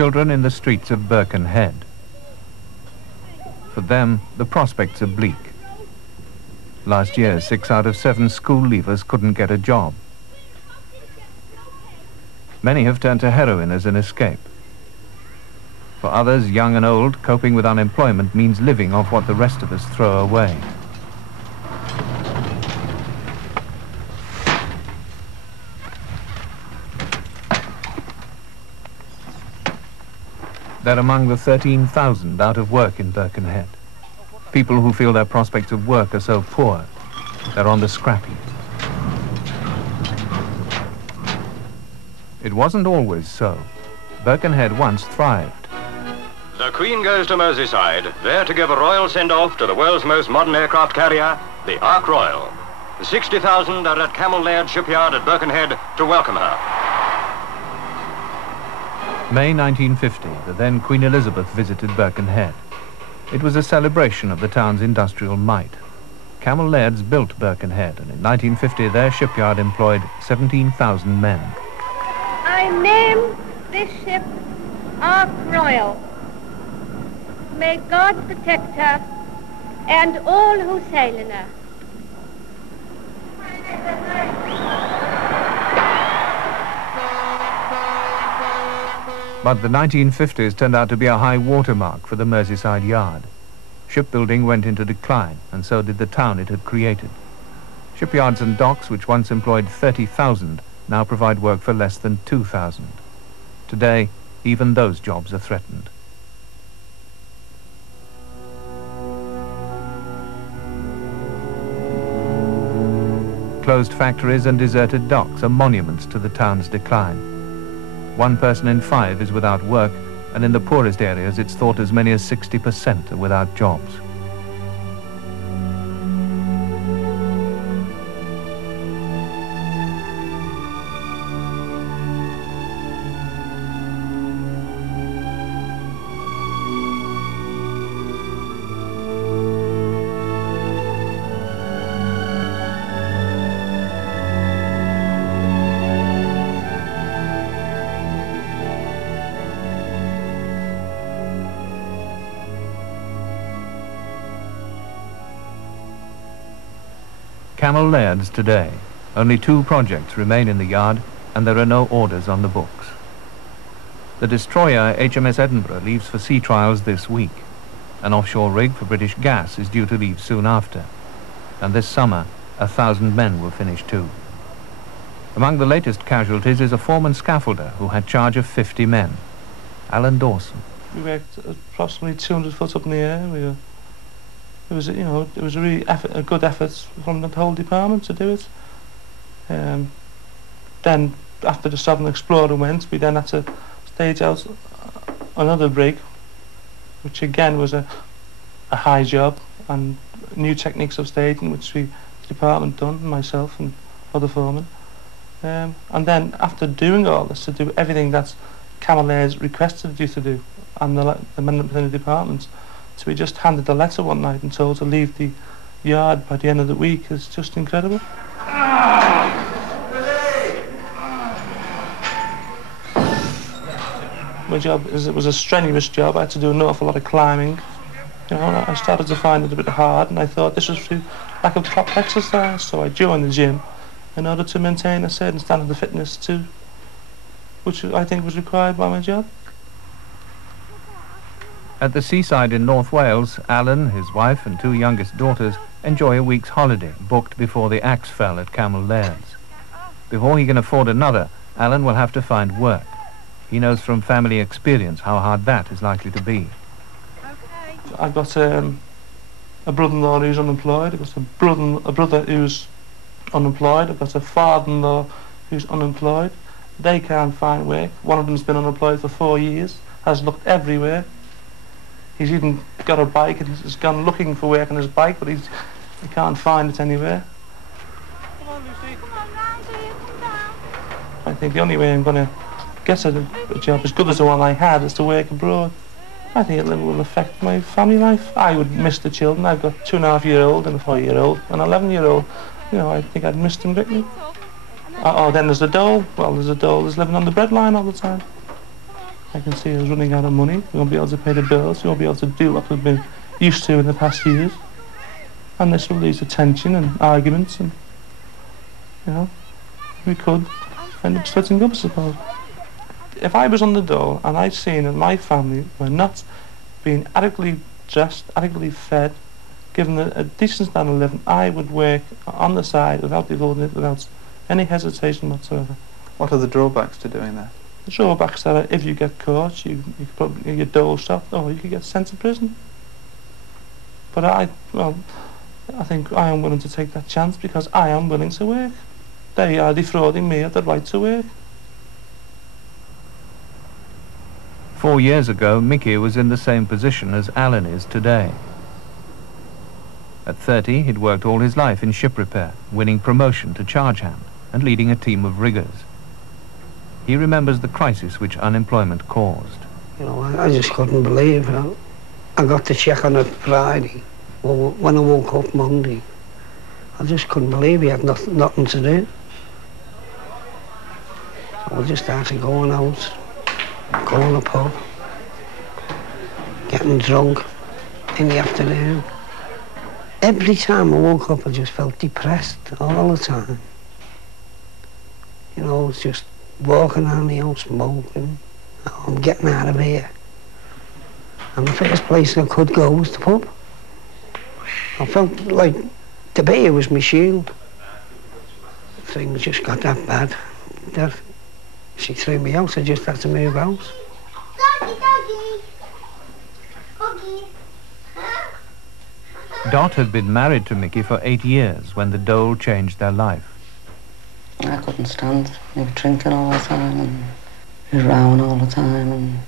children in the streets of Birkenhead. For them, the prospects are bleak. Last year, 6 out of 7 school leavers couldn't get a job. Many have turned to heroin as an escape. For others, young and old, coping with unemployment means living off what the rest of us throw away. They're among the 13,000 out of work in Birkenhead. People who feel their prospects of work are so poor, they're on the scrap heap. It wasn't always so. Birkenhead once thrived. The Queen goes to Merseyside, there to give a royal send-off to the world's most modern aircraft carrier, the Ark Royal. The 60,000 are at SoundLad shipyard at Birkenhead to welcome her. May 1950, the then Queen Elizabeth visited Birkenhead. It was a celebration of the town's industrial might. SoundLads built Birkenhead, and in 1950 their shipyard employed 17,000 men. I name this ship Ark Royal. May God protect her and all who sail in her. But the 1950s turned out to be a high watermark for the Merseyside yard. Shipbuilding went into decline, and so did the town it had created. Shipyards and docks, which once employed 30,000, now provide work for less than 2,000. Today, even those jobs are threatened. Closed factories and deserted docks are monuments to the town's decline. 1 person in 5 is without work, and in the poorest areas it's thought as many as 60% are without jobs. SoundLads today. Only 2 projects remain in the yard, and there are no orders on the books. The destroyer HMS Edinburgh leaves for sea trials this week. An offshore rig for British Gas is due to leave soon after. And this summer, 1,000 men will finish too. Among the latest casualties is a foreman scaffolder who had charge of 50 men. Alan Dawson. We worked approximately 200 foot up in the air. It was a really a good effort from the whole department to do it. Then, after the Southern Explorer went, we then had to stage out another rig, which again was a high job, and new techniques of staging, which the department done, myself and other foremen. And then, after doing all this, to do everything that SoundLads requested you to do, and the men within the department, to be just handed a letter one night and told to leave the yard by the end of the week is just incredible. My job it was a strenuous job. I had to do an awful lot of climbing. You know, and I started to find it a bit hard, and I thought this was through lack of proper exercise, so I joined the gym in order to maintain a certain standard of fitness too, which I think was required by my job. At the seaside in North Wales, Alan, his wife and 2 youngest daughters enjoy a week's holiday, booked before the axe fell at SoundLads. Before he can afford another, Alan will have to find work. He knows from family experience how hard that is likely to be. I've got a brother-in-law who's unemployed, I've got a brother who's unemployed, I've got a father-in-law who's unemployed. They can't find work. One of them's been unemployed for 4 years, has looked everywhere. He's even got a bike and he's gone looking for work on his bike, but he can't find it anywhere. Come on, Lucy. Come on, Randy, come down. I think the only way I'm going to get a job as good as the one I had is to work abroad. I think it will affect my family life. I would miss the children. I've got 2.5-year-old and a 4-year-old and an 11-year-old. You know, I think I'd miss them greatly. Oh, then there's the dole. Well, there's a dole that's living on the breadline all the time. I can see us running out of money. We won't be able to pay the bills. We won't be able to do what we've been used to in the past years. And this will lead to tension and arguments and, you know, we could end up splitting up, I suppose. If I was on the dole and I'd seen that my family were not being adequately dressed, adequately fed, given a decent standard of living, I would work on the side without beholding it, without any hesitation whatsoever. What are the drawbacks to doing that? The drawbacks are that if you get caught, you could probably get dole stopped, or you could get sent to prison. But I think I am willing to take that chance because I am willing to work. They are defrauding me of the right to work. 4 years ago, Mickey was in the same position as Alan is today. At 30, he'd worked all his life in ship repair, winning promotion to charge hand and leading a team of riggers. He remembers the crisis which unemployment caused. You know, I just couldn't believe it. I got the check on it Friday. Well, when I woke up Monday, I just couldn't believe he had nothing to do. So I just started going out, going to the pub, getting drunk in the afternoon. Every time I woke up, I just felt depressed all the time. You know, it's just walking around the house, smoking. Oh, I'm getting out of here. And the first place I could go was the pub. I felt like the beer was my shield. Things just got that bad that she threw me out. I just had to move out. Doggy, doggy. Dot had been married to Mickey for 8 years when the dole changed their life. I couldn't stand. He was drinking all the time and he was rowing all the time, and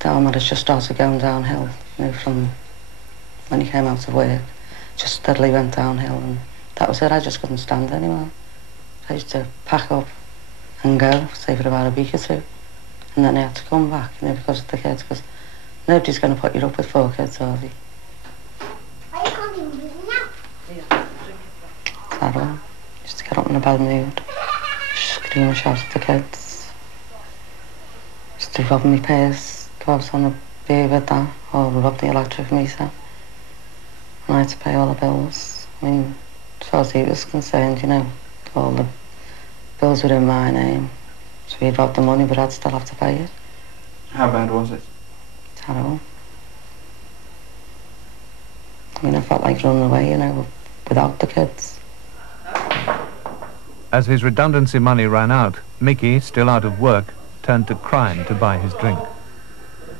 that had just started going downhill, you know, from when he came out of work. Just steadily went downhill, and that was it. I just couldn't stand anymore. I used to pack up and go, say for about a week or two, and then I had to come back, you know, because of the kids, because nobody's going to put you up with 4 kids, are they? Terrible. Used to get up in a bad mood, scream and shout at the kids. Used to rob my purse, go out on a beer with that, or rob the electric meter. And I had to pay all the bills. I mean, as far as he was concerned, you know, all the bills were in my name. So he'd rob the money, but I'd still have to pay it. How bad was it? Terrible. I mean, I felt like running away, you know, without the kids. As his redundancy money ran out, Mickey, still out of work, turned to crime to buy his drink.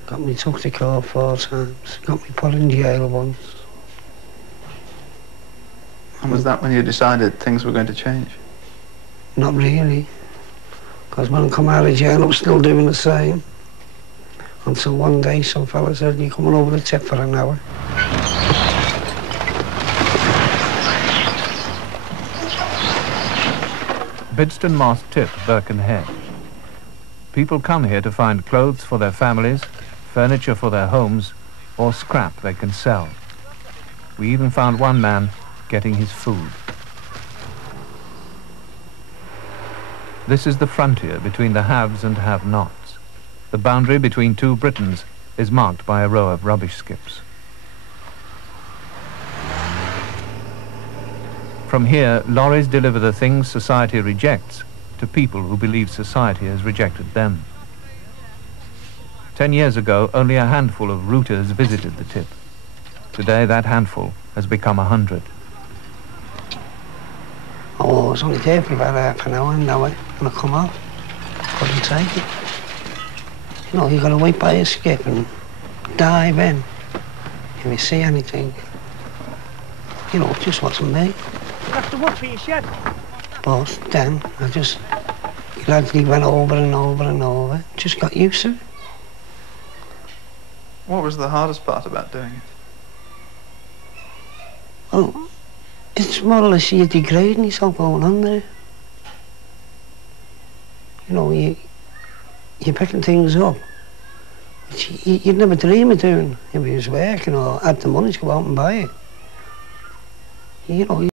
Got me took to court 4 times. Got me put in jail once. And was that when you decided things were going to change? Not really. Because when I come out of jail, I was still doing the same. Until one day some fella said, "You're coming over the tip for an hour." Bidston Moss Tip, Birkenhead. People come here to find clothes for their families, furniture for their homes, or scrap they can sell. We even found one man getting his food. This is the frontier between the haves and have-nots. The boundary between 2 Britons is marked by a row of rubbish skips. From here, lorries deliver the things society rejects to people who believe society has rejected them. 10 years ago, only a handful of routers visited the tip. Today, that handful has become 100. Oh, I was only there for about half an hour, and now when I come off, couldn't take it. You know, you got to wait by a skip and dive in. If you see anything, you know, it just wasn't me. That's the wood for your shed. But then I just gradually went over and over and over. Just got used to it. What was the hardest part about doing it? Well, it's more or less you're degrading yourself going on there. You know, you're picking things up which you'd never dream of doing if you was working or had the money to go out and buy it. You know.